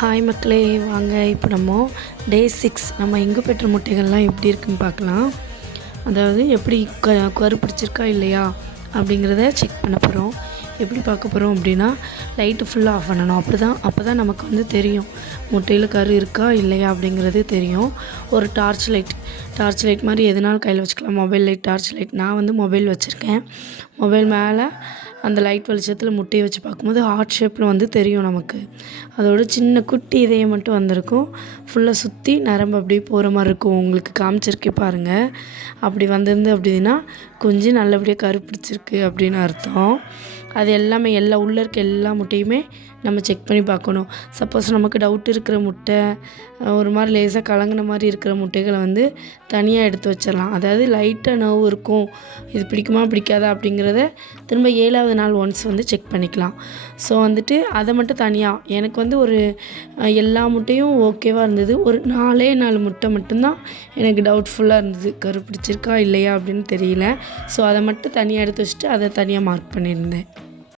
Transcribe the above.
Hi மக்களே, வாங்க இப்போ நம்ம டே 6 நம்ம எங்கே பெற்ற முட்டைகள்லாம் எப்படி இருக்குன்னு பார்க்கலாம். அதாவது எப்படி கரு பிடிச்சிருக்கா இல்லையா அப்படிங்கிறத செக் பண்ண போகிறோம். எப்படி பார்க்க போகிறோம் அப்படின்னா, லைட்டு ஃபுல்லாக ஆஃப் பண்ணணும். அப்போ தான் நமக்கு வந்து தெரியும் முட்டையில் கரு இருக்கா இல்லையா அப்படிங்கிறது தெரியும். ஒரு டார்ச் லைட் மாதிரி எதுனாலும் கையில் வச்சுக்கலாம். Mobile light, torch light. நான் வந்து மொபைல் வச்சுருக்கேன். மொபைல் மேலே அந்த லைட் வெளிச்சத்தில் முட்டையை வச்சு பார்க்கும்போது ஹார்ட் ஷேப்பில் வந்து தெரியும் நமக்கு. அதோட சின்ன குட்டி இதயம் மட்டும் வந்திருக்கும். ஃபுல்லாக சுற்றி நரம்பு அப்படியே போகிற மாதிரி இருக்கும். உங்களுக்கு காமிச்சிருக்கே பாருங்கள். அப்படி வந்திருந்து அப்படின்னா கொஞ்சம் நல்லபடியாக கரு பிடிச்சிருக்கு அப்படின்னு அர்த்தம். அது எல்லாமே உள்ளே இருக்க எல்லா முட்டையுமே நம்ம செக் பண்ணி பார்க்கணும். சப்போஸ் நமக்கு டவுட் இருக்கிற முட்டை, ஒரு மாதிரி லேசாக கலங்கின மாதிரி இருக்கிற முட்டைகளை வந்து தனியாக எடுத்து வச்சிடலாம். அதாவது லைட்டாக நர்வ் இருக்கும், இது பிடிக்குமா பிடிக்காதா அப்படிங்கிறத திரும்ப 7வது நாள் ஒன்ஸ் வந்து செக் பண்ணிக்கலாம். ஸோ வந்துட்டு அதை மட்டும் தனியாக எனக்கு வந்து ஒரு எல்லா முட்டையும் ஓகேவாக இருந்தது. ஒரு 4 முட்டை மட்டும்தான் எனக்கு டவுட்ஃபுல்லாக இருந்தது, கரு பிடிச்சிருக்கா இல்லையா அப்படின்னு தெரியல. ஸோ அதை மட்டும் தனியாக எடுத்து வச்சுட்டு அதை தனியாக மார்க் பண்ணியிருந்தேன்.